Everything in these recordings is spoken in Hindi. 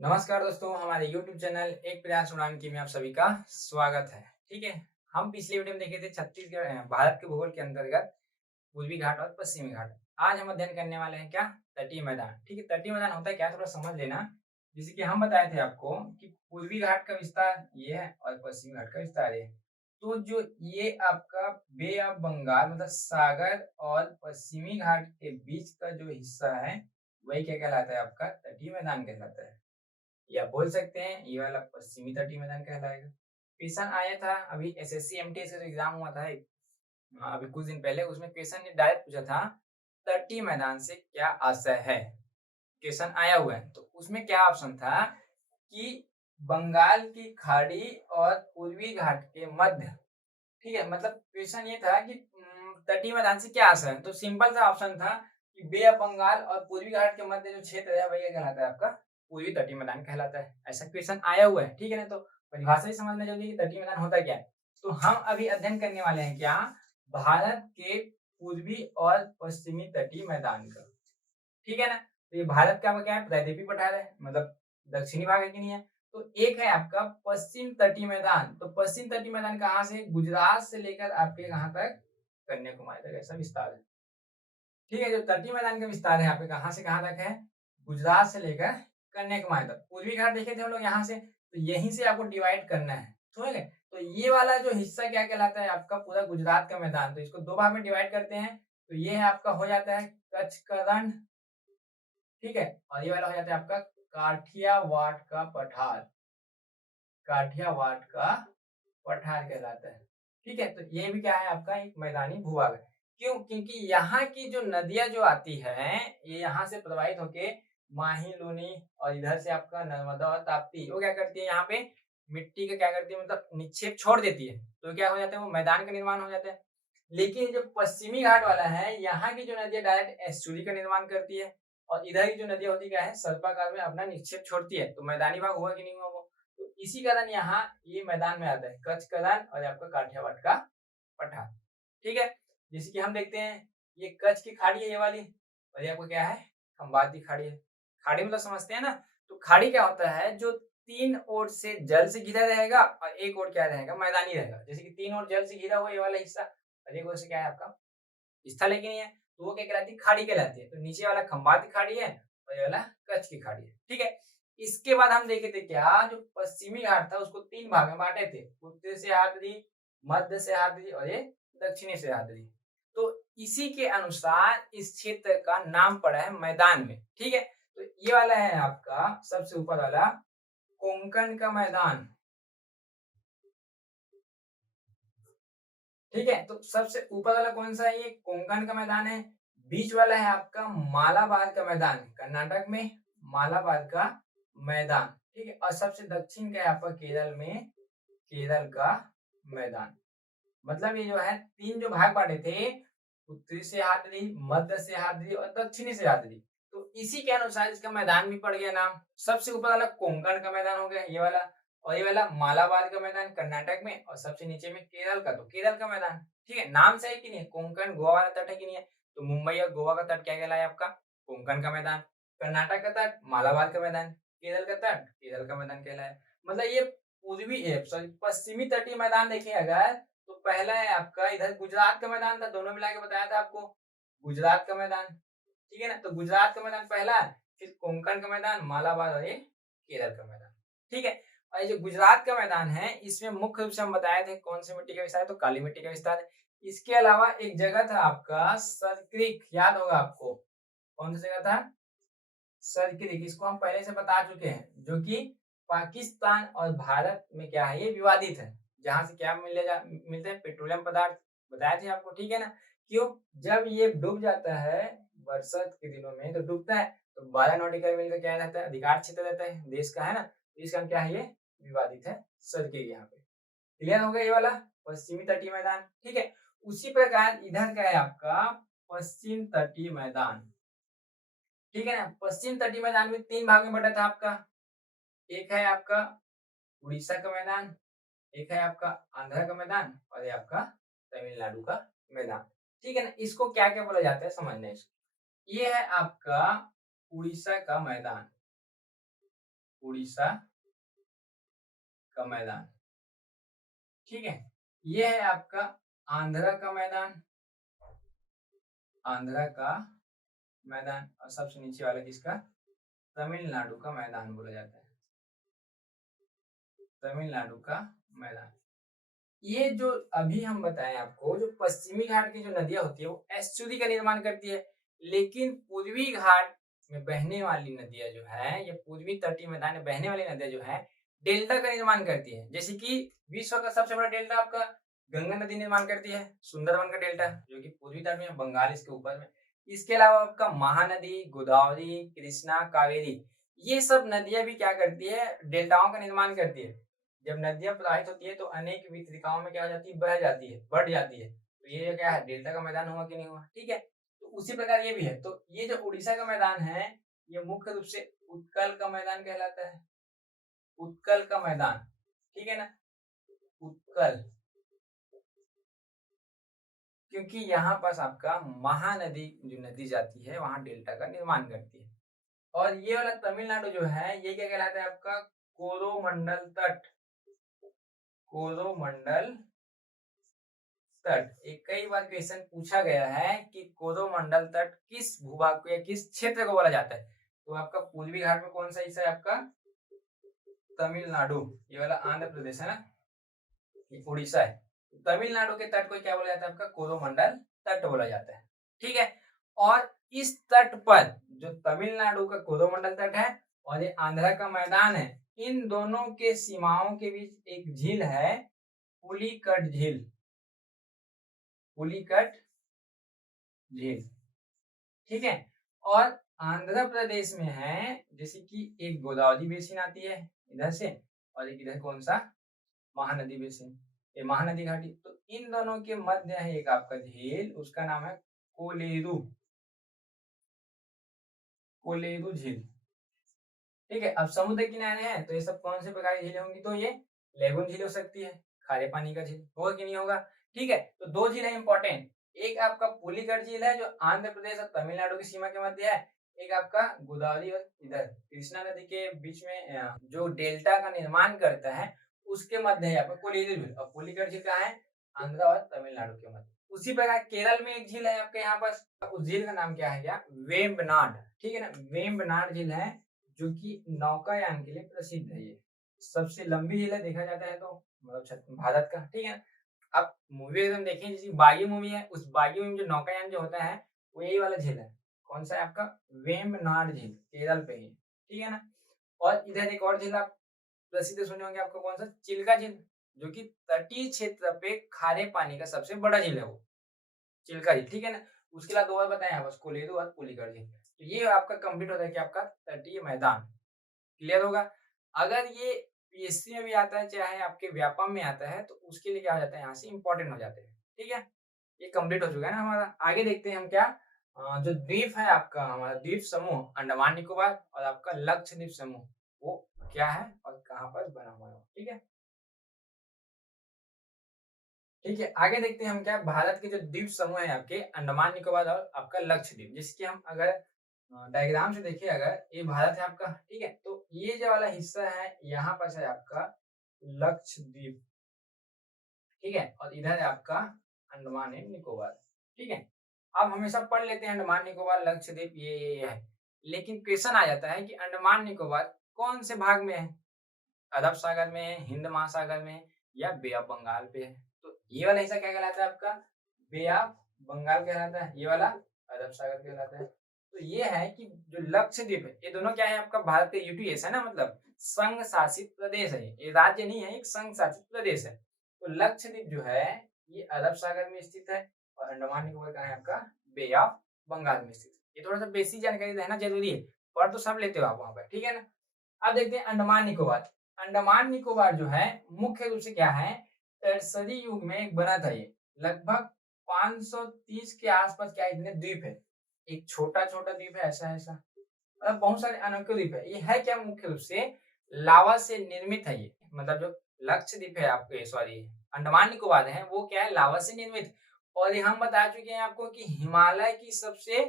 नमस्कार दोस्तों, हमारे YouTube चैनल एक प्रयास उड़ान की में आप सभी का स्वागत है। ठीक है, हम पिछले वीडियो में देखे थे छत्तीसगढ़ भारत के भूगोल के अंतर्गत पूर्वी घाट और पश्चिमी घाट। आज हम अध्ययन करने वाले हैं क्या, तटीय मैदान। ठीक है, तटीय मैदान होता है क्या, थोड़ा समझ लेना। जैसे कि हम बताए थे आपको कि पूर्वी घाट का विस्तार ये है और पश्चिमी घाट का विस्तार ये है। तो जो ये आपका बे ऑफ बंगाल मतलब सागर और पश्चिमी घाट के बीच का जो हिस्सा है वही क्या कहलाता है, आपका तटीय मैदान कहलाता है। या बोल सकते हैं ये वाला पश्चिमी तटीय मैदान कहलाएगा। क्वेश्चन आया था अभी एसएससी एमटीएस का एग्जाम हुआ था अभी कुछ दिन पहले, उसमें क्वेश्चन ने डायरेक्ट पूछा था तटीय मैदान से क्या आशय है। क्वेश्चन आया हुआ है तो उसमें क्या ऑप्शन था कि बंगाल की खाड़ी और पूर्वी घाट के मध्य। ठीक है, मतलब क्वेश्चन ये था कि तटीय मैदान से क्या आशय है, तो सिंपल सा ऑप्शन था कि बे ऑफ बंगाल और पूर्वी घाट के मध्य जो क्षेत्र है वही कहलाता है आपका पूर्वी तटीय मैदान कहलाता है। ऐसा क्वेश्चन आया हुआ है। ठीक है ना, तो परिभाषा ही समझना जरूरी है कि तटीय मैदान होता क्या है। तो हम अभी अध्ययन करने वाले हैं क्या, भारत के पूर्वी और पश्चिमी तटीय मैदान का। ठीक है ना, तो ये भारत का क्या है, प्रायद्वीपीय पठार है, मतलब दक्षिणी भाग है कि नहीं है। तो एक है आपका पश्चिम तटीय मैदान। तो पश्चिम तटीय मैदान कहाँ से, गुजरात से लेकर आपके कहाँ तक, कन्याकुमारी तक ऐसा विस्तार है। ठीक है, जो तटीय मैदान का विस्तार है यहाँ पे कहाँ से कहाँ तक है, गुजरात से लेकर कन्याकुमारी तक। पूर्वी घाट देखे थे हम लोग यहाँ से, तो यहीं से आपको डिवाइड करना है। ठीक है, तो ये वाला जो हिस्सा क्या कहलाता है, आपका पूरा गुजरात का मैदान। तो इसको दो भाग में डिवाइड करते हैं, तो ये है आपका हो जाता है कच्छ का रण। ठीक है, और ये वाला हो जाता है आपका काठियावाड़ का पठार। काठियावाड़ का पठार कहलाता है। ठीक है, तो ये भी क्या है, आपका एक मैदानी भूभाग है। क्यों, क्योंकि यहाँ की जो नदियां जो आती है ये यहाँ से प्रवाहित होके माही, लूनी और इधर से आपका नर्मदा और ताप्ती, वो क्या करती है यहाँ पे मिट्टी का क्या करती है, मतलब निक्षेप छोड़ देती है। तो क्या हो जाता है, वो मैदान का निर्माण हो जाता है। लेकिन जो पश्चिमी घाट वाला है, यहाँ की जो नदियां डायरेक्ट एस्चुरी का निर्माण करती है और इधर की जो नदियां होती क्या है, सर्पाकार में अपना निक्षेप छोड़ती है। तो मैदानी भाग हुआ कि नहीं हुआ वो, तो इसी कारण यहाँ ये मैदान में आता है कच्छ का रण और आपका काठियावाड़ का पठार। ठीक है, जैसे कि हम देखते हैं ये कच्छ की खाड़ी है ये वाली, और ये आपको क्या है, खंबात की खाड़ी है। खाड़ी मतलब समझते हैं ना, तो खाड़ी क्या होता है, जो तीन ओर से जल से घिरा रहेगा और एक ओर क्या रहेगा, मैदानी रहेगा। जैसे कि तीन ओर जल से घिरा हुआ ये वाला हिस्सा और एक ओर से क्या है आपका स्थल है कि नहीं है, तो वो क्या कहलाती है, खाड़ी कहलाती है। तो नीचे वाला खंबात की खाड़ी है और ये वाला कच्छ की खाड़ी है। ठीक है, इसके बाद हम देखे थे क्या, जो पश्चिमी घाट था उसको तीन भाग में बांटे थे, उत्तरी सह्याद्री, मध्य सह्याद्री और ये दक्षिणी सह्याद्री। तो इसी के अनुसार इस क्षेत्र का नाम पड़ा है मैदान में। ठीक है, तो ये वाला है आपका सबसे ऊपर वाला कोंकण का मैदान। ठीक है, तो सबसे ऊपर वाला कौन सा है, ये कोंकण का मैदान है। बीच वाला है आपका मालाबार का मैदान, कर्नाटक में मालाबार का मैदान। ठीक है, और सबसे दक्षिण का है आपका केरल में केरल का मैदान। मतलब ये जो है तीन जो भाग बांटे थे, उत्तरी सह्याद्री, मध्य सह्याद्री और दक्षिणी सह्याद्री, तो इसी के अनुसार इसका मैदान भी पड़ गया नाम। सबसे ऊपर वाला कोंकण का मैदान हो गया ये वाला, और ये वाला मालाबार का मैदान कर्नाटक में, और सबसे नीचे में केरल का, तो केरल का मैदान। ठीक है, नाम से है कि नहीं, कोंकण गोवा वाला तट है कि नहीं है, तो मुंबई और गोवा का तट क्या कहलाया आपका, कोंकण का मैदान। कर्नाटक का तट मालाबार का मैदान, केरल का तट केरल का मैदान कहलाया। मतलब ये पूर्वी सॉरी पश्चिमी तटीय मैदान देखिए अगर, तो पहला है आपका इधर गुजरात का मैदान था, दोनों मिला के बताया था आपको, गुजरात का मैदान। ठीक है ना, तो गुजरात का मैदान पहला है, फिर कोंकण का मैदान, मालाबार और ये केरल का मैदान। ठीक है, और ये जो गुजरात का मैदान है इसमें मुख्य रूप से हम बताए थे कौन सी मिट्टी का विस्तार है, तो काली मिट्टी का विस्तार है। इसके अलावा एक जगह था आपका सरक्रिक, याद होगा आपको, कौन सी जगह था, सरक्रिक। इसको हम पहले से बता चुके हैं, जो कि पाकिस्तान और भारत में क्या है, ये विवादित है। जहां से क्या मिलते हैं, पेट्रोलियम पदार्थ, बताए थे आपको। ठीक है ना, क्यों, जब ये डूब जाता है बरसात के दिनों में, तो डूबता है तो 12 नॉटिकल मील का क्या रहता है, अधिकार क्षेत्र रहता है देश का, है ना, तो इसका क्या है, ये विवादित है सरक्रिक यहाँ पे। क्लियर हो गया ये वाला पश्चिमी तटीय मैदान। ठीक है, उसी प्रकार इधर का है आपका पश्चिम तटीय मैदान। ठीक है ना, पश्चिम तटीय मैदान में तीन भाग में बटा था आपका, एक है आपका उड़ीसा का मैदान, एक है आपका आंध्र का मैदान और ये आपका तमिलनाडु का मैदान। ठीक है ना, इसको क्या क्या बोला जाता है समझना इसको। ये है आपका उड़ीसा का मैदान। उड़ीसा का मैदान। ठीक है, ये है आपका आंध्रा का मैदान, आंध्रा का मैदान। और सबसे नीचे वाला किसका, तमिलनाडु का मैदान बोला जाता है, तमिलनाडु का मैदान। ये जो अभी हम बताएं आपको, जो पश्चिमी घाट की जो नदियां होती है वो एस्चुरी का निर्माण करती है, लेकिन पूर्वी घाट में बहने वाली नदियां जो है, ये पूर्वी तटीय मैदान में बहने वाली नदियां जो है डेल्टा का निर्माण करती है। जैसे कि विश्व का सबसे बड़ा डेल्टा आपका गंगा नदी निर्माण करती है, सुंदरवन का डेल्टा, जो कि पूर्वी तट में, बंगाल इसके ऊपर में। इसके अलावा आपका महानदी, गोदावरी, कृष्णा, कावेरी, ये सब नदियां भी क्या करती है, डेल्टाओं का निर्माण करती है। जब नदियां प्रवाहित होती है तो अनेक वितरिकाओं में क्या हो जाती है, बह जाती है, बढ़ जाती है। तो ये क्या है, डेल्टा का मैदान हुआ कि नहीं हुआ। ठीक है, तो उसी प्रकार ये भी है। तो ये जो उड़ीसा का मैदान है, ये मुख्य रूप से उत्कल का मैदान कहलाता है, उत्कल का मैदान। ठीक है ना, उत्कल, क्योंकि यहाँ पास आपका महानदी जो नदी जाती है वहां डेल्टा का निर्माण करती है। और ये वाला तमिलनाडु जो है, ये क्या कहलाता है आपका, कोरोमंडल तट, कोरोमंडल तट। एक कई बार क्वेश्चन पूछा गया है कि कोरोमंडल तट किस भूभाग को या किस क्षेत्र को बोला जाता है। तो आपका पूर्वी घाट में कौन सा हिस्सा है आपका, तमिलनाडु, ये वाला आंध्र प्रदेश है ना, ये उड़ीसा है। तमिलनाडु के तट को क्या बोला जाता है आपका, कोरोमंडल तट बोला जाता है। ठीक है, और इस तट पर जो तमिलनाडु का कोरोमंडल तट है और ये आंध्रा का मैदान है, इन दोनों के सीमाओं के बीच एक झील है, पुलिकट झील, पुलिकट झील। ठीक है, और आंध्र प्रदेश में है, जैसे कि एक गोदावरी बेसिन आती है इधर से, और एक इधर कौन सा, महानदी बेसिन, ये महानदी घाटी। तो इन दोनों के मध्य है एक आपका झील, उसका नाम है कोलेरू, कोलेरू झील। ठीक है, अब समुद्र किनारे हैं तो ये सब कौन से प्रकार की झीलें होंगी, तो ये लेगून झील हो सकती है, खारे पानी का झील होगा कि नहीं होगा। ठीक है, तो दो झील है इंपॉर्टेंट, एक आपका पुलिकट झील है जो आंध्र प्रदेश और तमिलनाडु की सीमा के मध्य है, एक आपका गोदावरी और इधर कृष्णा नदी के बीच में जो डेल्टा का निर्माण करता है उसके मध्य है आपका कोलेरू झील। और पुलिकट झील कहाँ है, आंध्र और तमिलनाडु के मध्य। उसी प्रकार केरल में एक झील है आपके यहाँ पास, उस झील का नाम क्या है, क्या, वेम्बनाड। ठीक है ना, वेम्बनाड झील है जो कि नौकायान के लिए प्रसिद्ध है। ये सबसे लंबी झील है देखा जाता है तो, मतलब भारत का। ठीक है, अब मूवी एकदम देखें, जैसे बागी मूवी है, उस बागी मूवी में जो नौकायान जो होता है वो यही वाला झील है। कौन सा है आपका, वेम्बनाड झील, केरल पे ही। ठीक है ना, और इधर एक और झील आप प्रसिद्ध सुने होंगे, आपको कौन सा, चिल्का झील, जो कि तटीय क्षेत्र पे खारे पानी का सबसे बड़ा झील है वो, चिल्का झील। ठीक है ना, उसके अलावा दो और बताए हैं बस, कोलेरू और पुलिकट झील। तो ये आपका कंप्लीट होता है कि आपका तटीय मैदान। क्लियर होगा। अगर ये पीएससी में भी आता है, चाहे आपके व्यापम में आता है, तो उसके लिए क्या हो जाता है, यहाँ से इंपॉर्टेंट हो जाते हैं। ठीक है, ये कंप्लीट हो चुका है ना हमारा। आगे देखते हैं हम क्या, जो द्वीप है आपका, हमारा द्वीप समूह अंडमान निकोबार और आपका लक्षद्वीप समूह, वो क्या है और कहाँ पर बना हुआ है। ठीक है, ठीक है, आगे देखते हैं हम क्या, भारत के जो द्वीप समूह है आपके अंडमान निकोबार और आपका लक्षद्वीप। जैसे कि हम अगर डायग्राम से देखिए, अगर ये भारत है आपका, ठीक है, तो ये जो वाला हिस्सा है यहाँ पर है आपका लक्षद्वीप। ठीक है, और इधर है आपका अंडमान एंड निकोबार। ठीक है, अब हमेशा पढ़ लेते हैं अंडमान निकोबार लक्षद्वीप ये है, लेकिन क्वेश्चन आ जाता है कि अंडमान निकोबार कौन से भाग में है, अरब सागर में है, हिंद महासागर में, या बे ऑफ बंगाल पे है। तो ये वाला हिस्सा क्या कहलाता है आपका, बे ऑफ बंगाल कहलाता है, ये वाला अरब सागर कहलाता है। तो ये है कि जो लक्षद्वीप है, ये दोनों क्या है आपका, भारत के यूटीएस है ना, मतलब संघ शासित प्रदेश है, ये राज्य नहीं है, एक संघ शासित प्रदेश है। तो लक्षद्वीप जो है ये अरब सागर में स्थित है, और अंडमान निकोबार कहाँ है आपका, बे ऑफ बंगाल में स्थित है। ये थोड़ा सा बेसिक जानकारी रहना जरूरी है, पढ़ तो सब लेते हो आप वहां पर। ठीक है ना, अब देखते हैं अंडमान निकोबार। अंडमान निकोबार जो है मुख्य रूप से क्या है, टर्सरी युग में एक बना था, ये लगभग 530 के आसपास क्या इतने द्वीप है, एक छोटा छोटा द्वीप है, ऐसा ऐसा, मतलब बहुत सारे अनोखे द्वीप है। ये है क्या, मुख्य रूप से लावा से निर्मित है ये, मतलब जो लक्षद्वीप है आपके, सॉरी अंडमान निकोबार है, वो क्या है, लावा से निर्मित। और ये हम बता चुके हैं आपको कि हिमालय की सबसे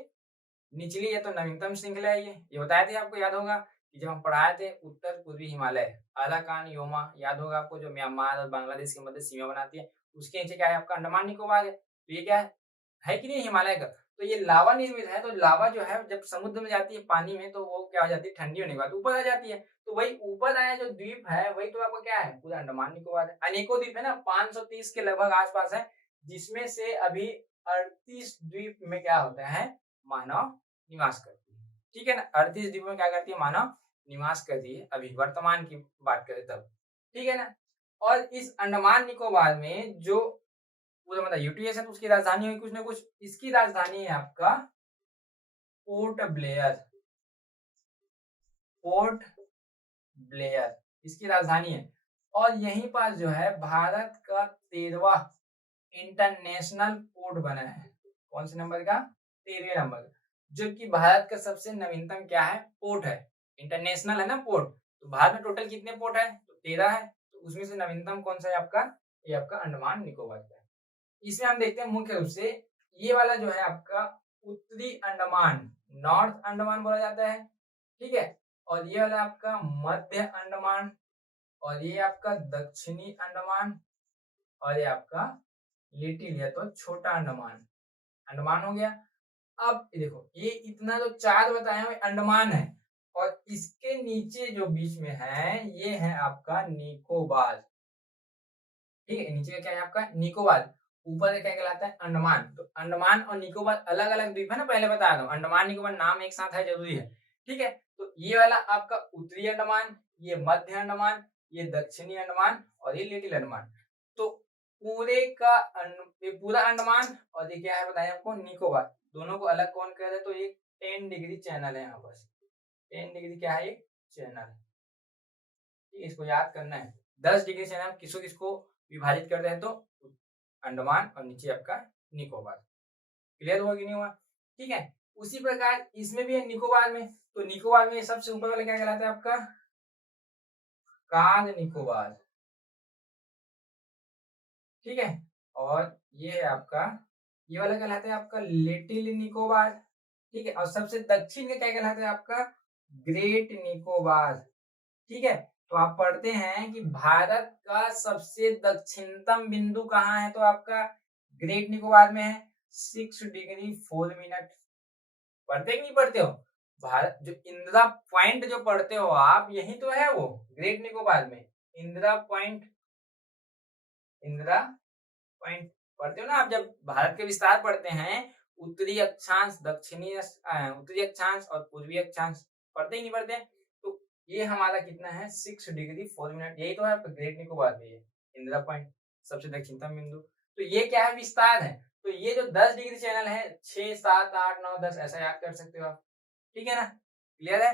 निचली या तो नवीनतम श्रृंखला है ये बताए थे आपको, याद होगा कि जब हम पढ़ाए थे उत्तर पूर्वी हिमालय, अराकान योमा, याद होगा आपको, जो म्यांमार और बांग्लादेश के मध्य सीमा बनाती है, उसके नीचे क्या है आपका अंडमान निकोबार है। तो ये क्या है कि नहीं हिमालय का। तो ये लावा निर्मित है, तो लावा जो है जब समुद्र में जाती है पानी में, तो वो क्या हो जाती है, ठंडी होने के बाद ऊपर आ जाती है। तो वही ऊपर आया जो द्वीप है वही तो आपका क्या है, पूरा अंडमान निकोबार है। अनेकों द्वीप है ना, 530 के लगभग आसपास है, जिसमें से अभी 38 द्वीप में क्या होता है, मानव निवास करती है। ठीक है ना, 38 द्वीप में क्या करती है, मानव निवास करती है, अभी वर्तमान की बात करें तब। ठीक है ना। और इस अंडमान निकोबार में जो पूरा मतलब यूटीएस है, तो उसकी राजधानी होगी कुछ ना कुछ। इसकी राजधानी है आपका पोर्ट ब्लेयर। पोर्ट ब्लेयर इसकी राजधानी है। और यहीं पर जो है भारत का 13वां इंटरनेशनल पोर्ट बना है। कौन से नंबर का, 13वें नंबर का, जो कि भारत का सबसे नवीनतम क्या है, पोर्ट है। इंटरनेशनल है ना पोर्ट, तो भारत में टोटल कितने पोर्ट है, तो 13 है। तो उसमें से नवीनतम कौन सा है आपका, ये आपका अंडमान निकोबार का है। इसमें हम देखते हैं मुख्य रूप से ये वाला जो है आपका उत्तरी अंडमान, नॉर्थ अंडमान बोला जाता है। ठीक है। और ये वाला आपका मध्य अंडमान, और ये आपका दक्षिणी अंडमान, और ये आपका लिटिल या तो छोटा अंडमान। अंडमान हो गया। अब देखो ये इतना जो चार बताए हुए अंडमान है, और इसके नीचे जो बीच में है ये है आपका निकोबार। ठीक है, नीचे का क्या है आपका निकोबार, ऊपर क्या कहलाता है अंडमान। तो अंडमान और निकोबार अलग अलग द्वीप है ना, पहले बताया था। अंडमान निकोबार नाम एक साथ है, जरूरी है। ठीक है। तो ये वाला आपका उत्तरी अंडमान, ये मध्य अंडमान, ये दक्षिणी अंडमान, और ये लिटिल अंडमान। तो पूरे का ये पूरा अंडमान, और ये क्या है बताया आपको, निकोबार, दोनों को अलग कौन कर रहा है, तो ये 10 डिग्री चैनल है यहाँ पर। 10 डिग्री क्या है, एक चैनल है, इसको याद करना है। 10 डिग्री चैनल किसको किसको विभाजित करते हैं, तो अंडमान और नीचे आपका निकोबार। क्लियर हुआ कि नहीं हुआ। ठीक है। उसी प्रकार इसमें भी है निकोबार में, तो निकोबार में सबसे ऊपर वाला क्या कहलाता है आपका, कार निकोबार। ठीक है। और ये है आपका, ये वाला कहलाता है आपका लिटिल निकोबार। ठीक है। और सबसे दक्षिण में क्या कहलाता है आपका, ग्रेट निकोबार। ठीक है। तो आप पढ़ते हैं कि भारत का सबसे दक्षिणतम बिंदु कहाँ है, तो आपका ग्रेट निकोबार में है, 6 डिग्री 4 मिनट। पढ़ते कि नहीं पढ़ते हो, भारत जो इंदिरा पॉइंट जो पढ़ते हो आप, यही तो है वो ग्रेट निकोबार में, इंदिरा पॉइंट। इंदिरा पॉइंट पढ़ते हो ना आप, जब भारत के विस्तार पढ़ते हैं, उत्तरी अक्षांश, दक्षिणी उत्तरी अक्षांश और पूर्वी अक्षांश, पढ़ते ही नहीं पढ़ते। तो ये हमारा कितना है, 6 डिग्री 4 मिनट, यही तो है ग्रेट निकोबार में, ये इंदिरा पॉइंट सबसे दक्षिणतम बिंदु। तो ये क्या है, विस्तार है। तो ये जो 10 डिग्री चैनल है, 6, 7, 8, 9, 10 ऐसा याद कर सकते हो आप। ठीक है ना, क्लियर है।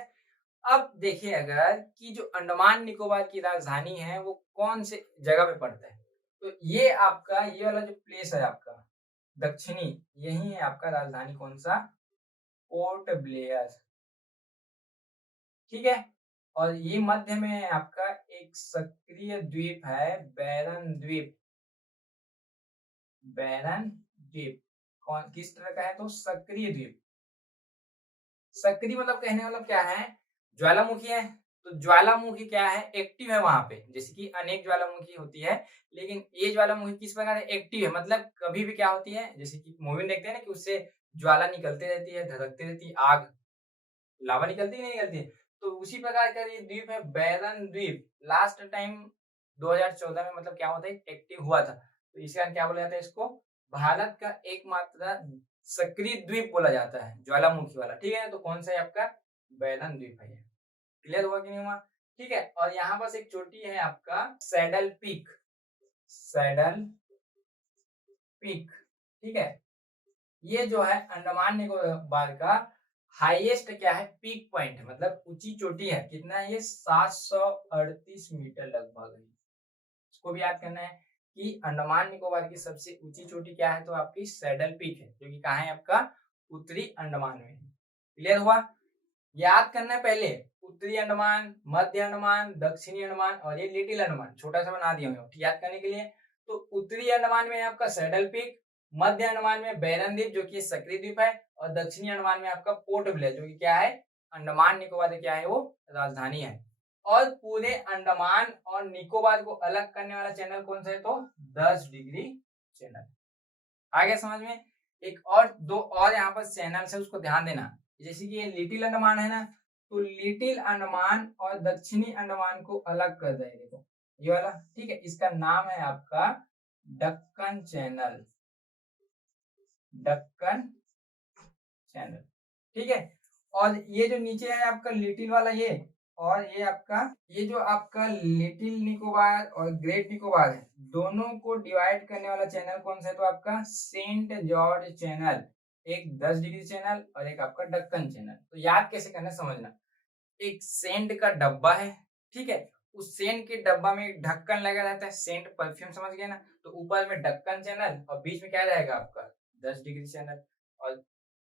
अब देखिए अगर कि जो अंडमान निकोबार की राजधानी है वो कौन से जगह पे पड़ता है, तो ये आपका ये वाला जो प्लेस है आपका दक्षिणी, यही है आपका राजधानी कौन सा, पोर्ट ब्लेयर। ठीक है। और ये मध्य में है आपका एक सक्रिय द्वीप है, बैरन द्वीप। बैरन द्वीप कौन किस तरह का है, तो सक्रिय द्वीप। सक्रिय मतलब कहने वाला क्या है, ज्वालामुखी है। तो ज्वालामुखी क्या है, एक्टिव है वहां पे, जैसे कि अनेक ज्वालामुखी होती है, लेकिन ये ज्वालामुखी किस प्रकार एक्टिव है, मतलब कभी भी क्या होती है, जैसे कि मूवी में देखते हैं ना कि उससे ज्वाला निकलती रहती है, धधकती रहती है, आग लावा निकलती नहीं निकलती। तो उसी प्रकार का ये द्वीप है बैरन द्वीप। लास्ट टाइम 2014 में मतलब क्या होता है, एक्टिव हुआ था। तो इस कारण क्या बोला जाता है इसको, भारत का एकमात्र सक्रिय द्वीप बोला जाता है, ज्वालामुखी वाला। ठीक है। तो कौन सा है आपका, बैरन द्वीप है। क्लियर हुआ कि नहीं हुआ। ठीक है। और यहाँ पास एक चोटी है आपका सैडल पीक। Saddle peak. ठीक है। ये जो है अंडमान निकोबार का हाईएस्ट क्या है, पीक पॉइंट है, मतलब ऊंची चोटी है। कितना है ये, 738 मीटर लगभग है। इसको भी याद करना है कि अंडमान निकोबार की सबसे ऊंची चोटी क्या है, तो आपकी सैडल पीक है, जो कि कहाँ है आपका, उत्तरी अंडमान में। क्लियर हुआ। याद करना है पहले, उत्तरी अंडमान, मध्य अंडमान, दक्षिणी अंडमान, और ये लिटिल अंडमान छोटा सा बना दिया हूँ याद करने के लिए। तो उत्तरी अंडमान में आपका सैडल पीक, मध्य अंडमान में बैरन द्वीप जो कि सक्रिय द्वीप है, और दक्षिणी अंडमान में आपका पोर्ट ब्लेयर जो कि क्या है, अंडमान निकोबार क्या है, वो राजधानी है। और पूरे अंडमान और निकोबार को अलग करने वाला चैनल कौन सा है, तो 10 डिग्री चैनल। आगे समझ में। एक और दो और यहाँ पर चैनल है, उसको ध्यान देना। जैसे कि ये लिटिल अंडमान है ना, तो लिटिल अंडमान और दक्षिणी अंडमान को अलग कर देंगे, देखो ये वाला, ठीक है। इसका नाम है आपका दक्कन चैनल, दक्कन चैनल, ठीक है। और ये जो नीचे है आपका लिटिल वाला ये, और ये आपका ये जो आपका लिटिल निकोबार और ग्रेट निकोबार है, दोनों को डिवाइड करने वाला चैनल कौन सा है, तो आपका सेंट जॉर्ज चैनल। एक 10 डिग्री चैनल और एक आपका दक्कन चैनल। तो याद कैसे करना समझना। एक सेंट का डब्बा है, ठीक है। उस सेंट के डब्बा में एक ढक्कन लगा रहता है, सेंट परफ्यूम समझ गए ना। तो ऊपर में ढक्कन चैनल और बीच में क्या रहेगा आपका 10 डिग्री चैनल। और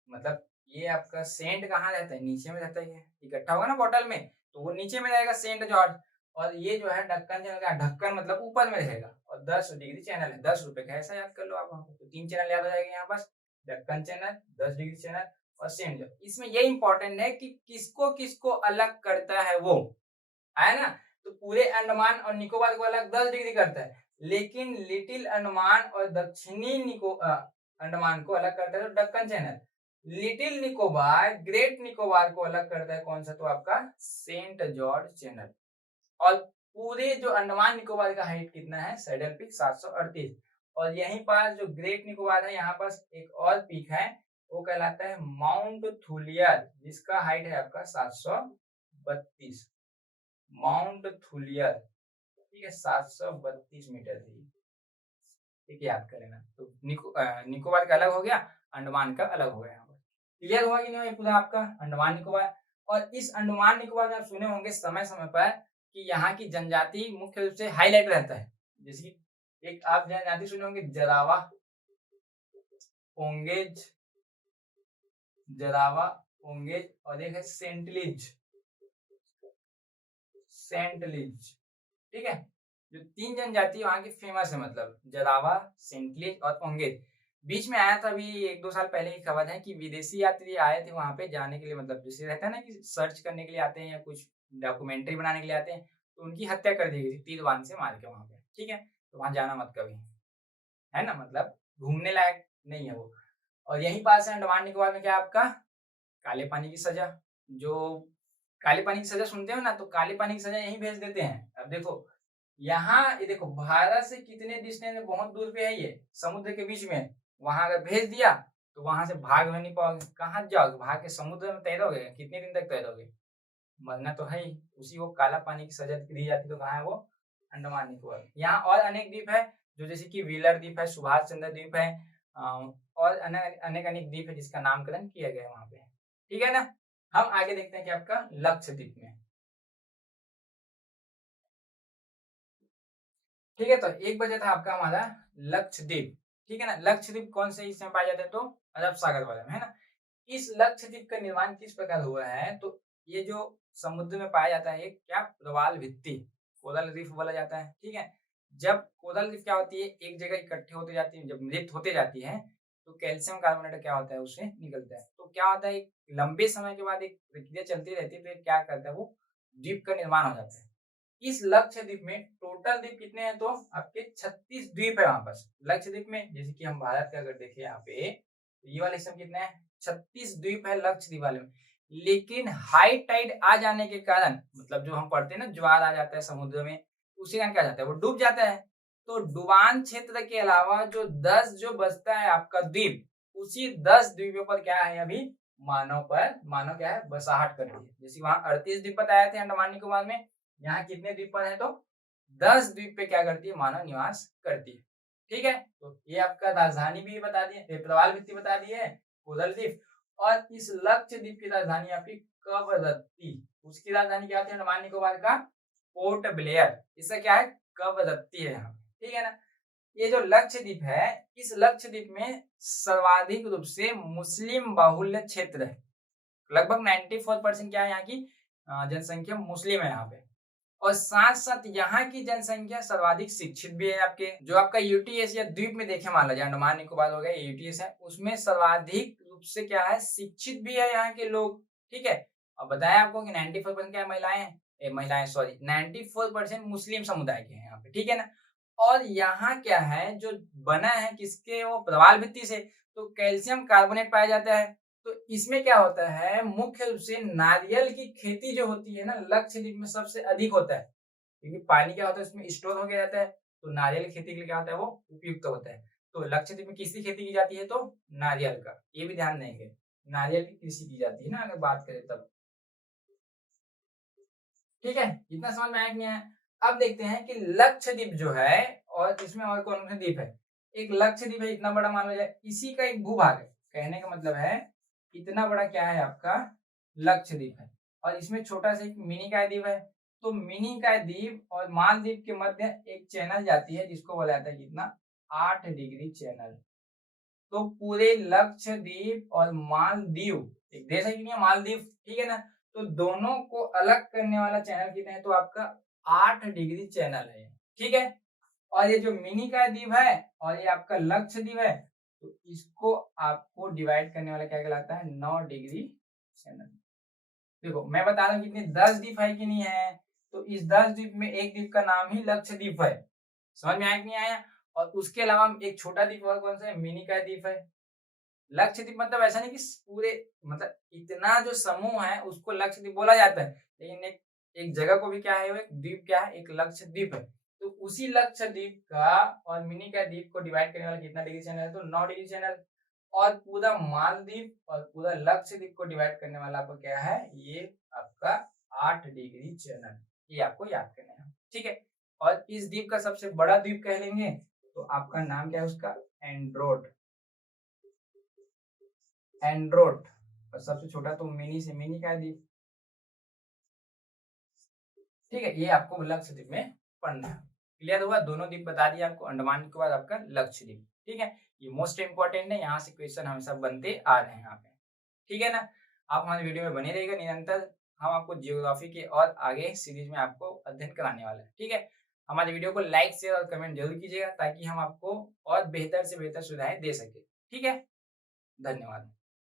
मतलब ये आपका सेंट कहाँ रहता है, नीचे में रहता है, इकट्ठा होगा ना बॉटल में, तो वो नीचे में रहेगा सेंट जॉर्ज। और ये जो है ढक्कन चैनल का, ढक्कन मतलब ऊपर में रहेगा, और 10 डिग्री चैनल है, 10 रुपए का, ऐसा याद कर लो आप वहां पर। तो 3 चैनल याद हो जाएगा यहाँ पास, ढक्कन चैनल, 10 डिग्री चैनल और सेंट जॉर्ज। इसमें ये इंपॉर्टेंट है कि किसको किसको अलग करता है वो, है ना। तो पूरे अंडमान और निकोबार को अलग 10 डिग्री करता है, लेकिन लिटिल अंडमान और दक्षिणी अंडमान को अलग करता है तो ढक्कन channel. Little Nicobar great Nicobar को अलग करता है कौन सा, तो आपका सेंट जॉर्ज चैनल। और पूरे जो अंडमान निकोबार का हाइट कितना है, सैडल पीक 738। और यहीं पास जो ग्रेट निकोबार है, यहाँ पास एक और पीक है, वो कहलाता है माउंट थुलियर, जिसका हाइट है आपका 732। माउंट थुलियर, ठीक है, 732 मीटर थी, ठीक है, याद करें ना। तो निकोबार का अलग हो गया, अंडमान का अलग हो गया। यहाँ पर क्लियर हुआ कि नहीं हुआ पूरा आपका अंडमान निकोबार। और इस अंडमान निकोबार में आप सुने होंगे समय समय पर कि यहाँ की जनजाति मुख्य रूप से हाईलाइट रहता है। जैसे कि एक आप जनजाति सुने होंगे, जरावा, ओंगेज, जरावा, ओंगेज, और एक है सेंटलिज, सेंटलिज, ठीक है। जो 3 जनजाति वहां की फेमस है, मतलब जरावा, सेंटलिज और ओंगेज। बीच में आया था अभी 1-2 साल पहले की खबर है कि विदेशी यात्री आए थे वहां पे जाने के लिए, मतलब जैसे रहता है ना कि सर्च करने के लिए आते हैं या कुछ डॉक्यूमेंट्री बनाने के लिए आते हैं, तो उनकी हत्या कर दी गई थी तीर बांध से मार के वहां पे, ठीक है। तो वहां जाना मत कभी, है ना, मतलब घूमने लायक नहीं है वो। और यही पास है अंडमान निकोबार में क्या आपका काले पानी की सजा। जो काले पानी की सजा सुनते हो ना, तो काले पानी की सजा यही भेज देते हैं। अब देखो यहाँ, ये देखो भारत से कितने डिस्टेंस में, बहुत दूर पे है ये, समुद्र के बीच में। वहां अगर भेज दिया तो वहां से भाग नहीं पाओगे, कहाँ जाओगे, भाग के समुद्र में तैरोगे, कितने दिन तक तैरोगे, मरना तो है ही। उसी को काला पानी की सजा दी जाती, तो कहाँ है वो, अंडमान निकोबार। यहाँ और अनेक द्वीप है, जो जैसे कि व्हीलर द्वीप है, सुभाष चंद्र द्वीप है, और अनेक अनेक द्वीप है जिसका नामकरण किया गया है वहां पे, ठीक है ना। हम आगे देखते हैं कि आपका लक्षद्वीप में, ठीक है। तो एक बजे था आपका हमारा लक्षद्वीप, ठीक है ना। लक्षद्वीप कौन से हिस्से में पाया जाता है, तो अरब सागर वाले में, है ना। इस लक्षद्वीप का निर्माण किस प्रकार हुआ है, तो ये जो समुद्र में पाया जाता है, क्या प्रवाल भित्ति, कोरल रीफ बोला जाता है, ठीक है। जब कोरल रीफ क्या होती है, एक जगह इकट्ठे होते जाती है, जब मृत होते जाती है, तो कैल्शियम कार्बोनेट क्या होता है, उससे निकलता है। तो क्या होता है, एक लंबे समय के बाद एक प्रक्रिया चलती रहती है, तो क्या करता है, वो द्वीप का निर्माण हो जाता है। इस लक्षद्वीप में टोटल द्वीप कितने हैं, तो आपके 36 द्वीप है वहां पर लक्षद्वीप में। जैसे कि हम भारत का अगर देखें यहाँ पे, तो ये वाले सब कितने हैं, 36 द्वीप है लक्षद्वीप वाले में। लेकिन हाई टाइड आ जाने के कारण, मतलब जो हम पढ़ते हैं ना, ज्वार आ जाता है समुद्र में, उसी कारण क्या जाता है, वो डूब जाता है। तो डुबान क्षेत्र के अलावा जो 10 जो बचता है आपका द्वीप, उसी 10 द्वीपों पर क्या है, अभी मानव क्या है, बसाहट कर रही है। जैसे वहां 38 द्वीप बताए थे अंडमान निकोबार में, यहाँ कितने द्वीप पर है, तो 10 द्वीप पे क्या करती है, मानव निवास करती है, ठीक है। तो ये आपका राजधानी भी बता दिए, प्रवाल भित्ति बता दी है, कोरल द्वीप। और इस लक्षद्वीप की राजधानी आपकी कवरत्ती, उसकी राजधानी क्या थी अंडमान निकोबार का, पोर्ट ब्लेयर। इसका क्या है, कवरत्ती है यहाँ, ठीक है ना। ये जो लक्षद्वीप है, इस लक्षद्वीप में सर्वाधिक रूप से मुस्लिम बाहुल्य क्षेत्र है। लगभग 94% क्या है, यहाँ की जनसंख्या मुस्लिम है यहाँ पे। और साथ साथ यहाँ की जनसंख्या सर्वाधिक शिक्षित भी है। आपके जो आपका यूटीएस या द्वीप में देखे, मान लीजिए अंडमान निकोबार हो गया, यूटीएस है, उसमें सर्वाधिक रूप से क्या है, शिक्षित भी है यहाँ के लोग, ठीक है। और बताया आपको कि 94% क्या महिलाएं सॉरी 94% मुस्लिम समुदाय के हैं यहाँ पे, ठीक है ना। और यहाँ क्या है जो बना है किसके, वो प्रवाल भित्ति से, तो कैल्शियम कार्बोनेट पाया जाता है। तो इसमें क्या होता है, मुख्य रूप से नारियल की खेती जो होती है ना लक्षद्वीप में सबसे अधिक होता है, क्योंकि पानी क्या होता है उसमें स्टोर हो गया जाता है, तो नारियल की खेती के लिए क्या होता है वो उपयुक्त होता है। तो लक्षद्वीप में किसकी खेती की जाती है, तो नारियल का, ये भी ध्यान देंगे, नारियल की कृषि की जाती है ना अगर बात करें तब। ठीक है, इतना समझ में आया कि नहीं आया। अब देखते हैं कि लक्षद्वीप जो है और इसमें और कौन से द्वीप है। एक लक्षद्वीप है, इतना बड़ा मान लो जाए, इसी का एक भूभाग है, कहने का मतलब है इतना बड़ा क्या है आपका लक्षद्वीप है, और इसमें छोटा सा एक मिनी काय द्वीप है। तो मिनी काय द्वीप और मालदीव के मध्य एक चैनल जाती है जिसको बोला जाता है कितना, 8 डिग्री चैनल। तो पूरे लक्षद्वीप और मालदीव, एक देश है कि नहीं मालदीव, ठीक है ना, तो दोनों को अलग करने वाला चैनल कितना है, तो आपका 8 डिग्री चैनल है, ठीक है। और ये जो मिनी का द्वीप है और ये आपका लक्षद्वीप है, तो इसको आपको डिवाइड करने वाला क्या कहलाता है, 9 डिग्री चैनल। देखो मैं बता रहा हूँ कितने 10 द्वीप है कि नहीं है, तो इस 10 द्वीप में एक द्वीप का नाम ही लक्षद्वीप है, समझ में आया कि नहीं आया। और उसके अलावा एक छोटा द्वीप और कौन सा है, मिनी का द्वीप है। लक्षद्वीप मतलब ऐसा नहीं कि पूरे, मतलब इतना जो समूह है उसको लक्षद्वीप बोला जाता है, लेकिन एक जगह को भी क्या है, एक द्वीप क्या है, एक लक्षद्वीप है। तो उसी लक्षद्वीप का और मिनी का द्वीप को डिवाइड करने वाला कितना डिग्री चैनल है, तो 9 डिग्री चैनल। और पूरा मालदीव और पूरा लक्षद्वीप को डिवाइड करने वाला आपको क्या है, ये आपका 8 डिग्री चैनल, ये आपको याद करना है, ठीक है। और इस द्वीप का सबसे बड़ा द्वीप कह लेंगे तो आपका नाम क्या है उसका, एंड्रोट, एंड्रोट। और सबसे छोटा तो मिनी से मिनी का द्वीप, ठीक है। ये आपको लक्षद्वीप में पढ़ना है। क्लियर हुआ, दोनों द्वीप बता दिया आपको, अंडमान के बाद आपका लक्षद्वीप, ठीक है। ये मोस्ट इंपॉर्टेंट है, यहाँ से क्वेश्चन हमेशा बनते आ रहे हैं यहाँ पे, ठीक है ना। आप हमारे वीडियो में बने रहिएगा निरंतर, हम आपको जियोग्राफी के और आगे सीरीज में आपको अध्ययन कराने वाले हैं, ठीक है। हमारे वीडियो को लाइक शेयर और कमेंट जरूर कीजिएगा ताकि हम आपको और बेहतर से बेहतर सुविधाएं दे सके, ठीक है। धन्यवाद।